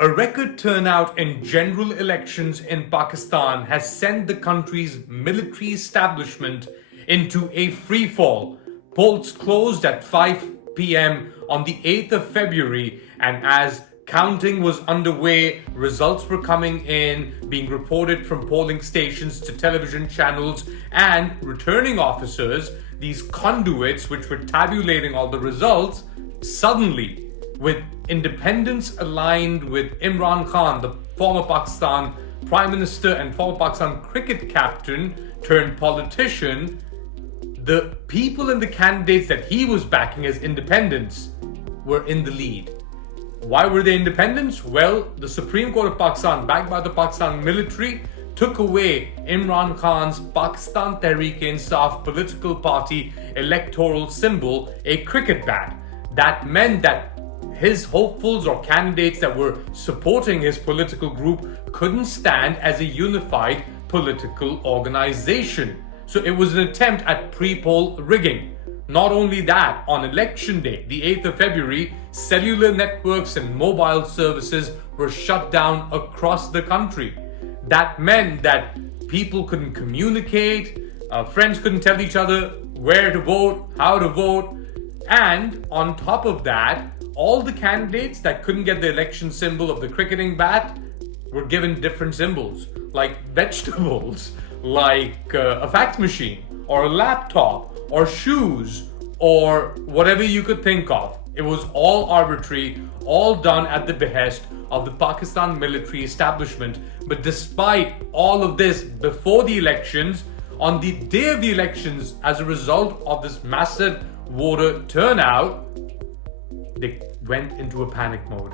A record turnout in general elections in Pakistan has sent the country's military establishment into a free fall. Polls closed at 5 p.m. on the 8th of February, and as counting was underway, results were coming in, being reported from polling stations to television channels and returning officers, these conduits which were tabulating all the results, suddenly, with independents aligned with Imran Khan, the former Pakistan Prime Minister and former Pakistan cricket captain turned politician, the people and the candidates that he was backing as independents were in the lead. Why were they independents? Well, the Supreme Court of Pakistan, backed by the Pakistan military, took away Imran Khan's Pakistan Tehreek-e-Insaf political party electoral symbol, a cricket bat. That meant that his hopefuls or candidates that were supporting his political group couldn't stand as a unified political organization. So it was an attempt at pre-poll rigging. Not only that, on election day, the 8th of February, cellular networks and mobile services were shut down across the country. That meant that people couldn't communicate, friends couldn't tell each other where to vote, how to vote, and on top of that, all the candidates that couldn't get the election symbol of the cricketing bat were given different symbols, like vegetables, like a fax machine, or a laptop, or shoes, or whatever you could think of. It was all arbitrary, all done at the behest of the Pakistan military establishment. But despite all of this, before the elections, on the day of the elections, as a result of this massive voter turnout, they went into a panic mode.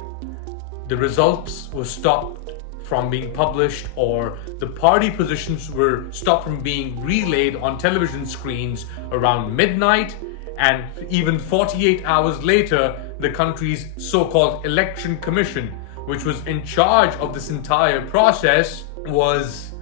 The results were stopped from being published, or the party positions were stopped from being relayed on television screens around midnight, and even 48 hours later, the country's so-called election commission, which was in charge of this entire process, was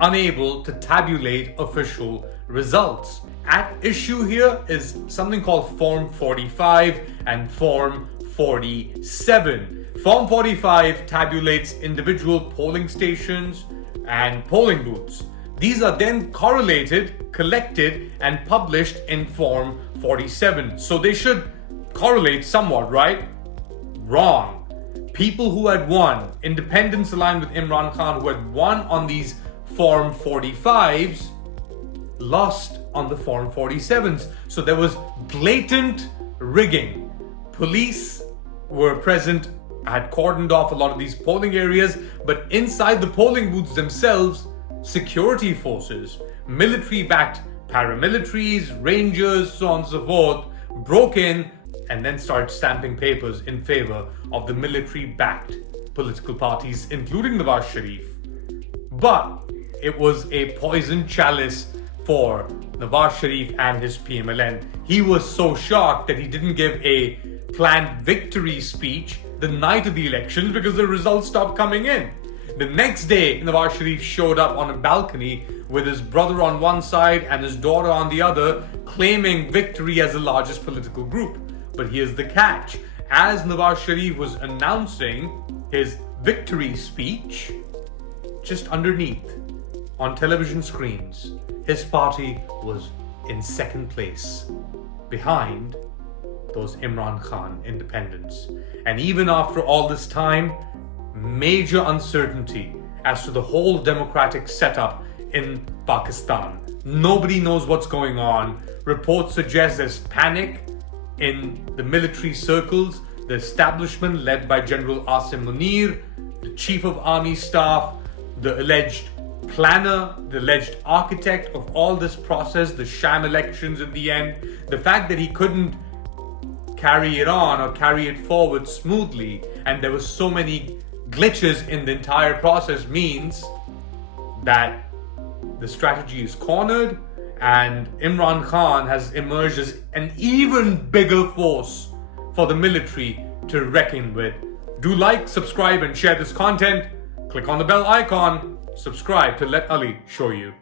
unable to tabulate official results. At issue here is something called Form 45 and Form 47. Form 45 tabulates individual polling stations and polling booths. These are then correlated, collected, and published in Form 47. So they should correlate somewhat, right? Wrong. People who had won, independents aligned with Imran Khan who had won on these Form 45s, lost on the Form 47s. So there was blatant rigging. Police were present, had cordoned off a lot of these polling areas, but inside the polling booths themselves, security forces, military-backed paramilitaries, rangers, so on and so forth, broke in and then started stamping papers in favor of the military-backed political parties, including Nawaz Sharif. But it was a poisoned chalice for Nawaz Sharif and his PMLN. He was so shocked that he didn't give a planned victory speech the night of the elections because the results stopped coming in. The next day, Nawaz Sharif showed up on a balcony with his brother on one side and his daughter on the other, claiming victory as the largest political group. But here's the catch. As Nawaz Sharif was announcing his victory speech, just underneath, on television screens, his party was in second place, behind those Imran Khan independents. And even after all this time, major uncertainty as to the whole democratic setup in Pakistan. Nobody knows what's going on. Reports suggest there's panic in the military circles. The establishment led by General Asim Munir, the chief of army staff, the alleged planner, the alleged architect of all this process, the sham elections in the end, the fact that he couldn't carry it on or carry it forward smoothly, and there were so many glitches in the entire process, means that the strategy is cornered and Imran Khan has emerged as an even bigger force for the military to reckon with. Do like, subscribe, and share this content. Click on the bell icon. Subscribe to Let Ali Show You.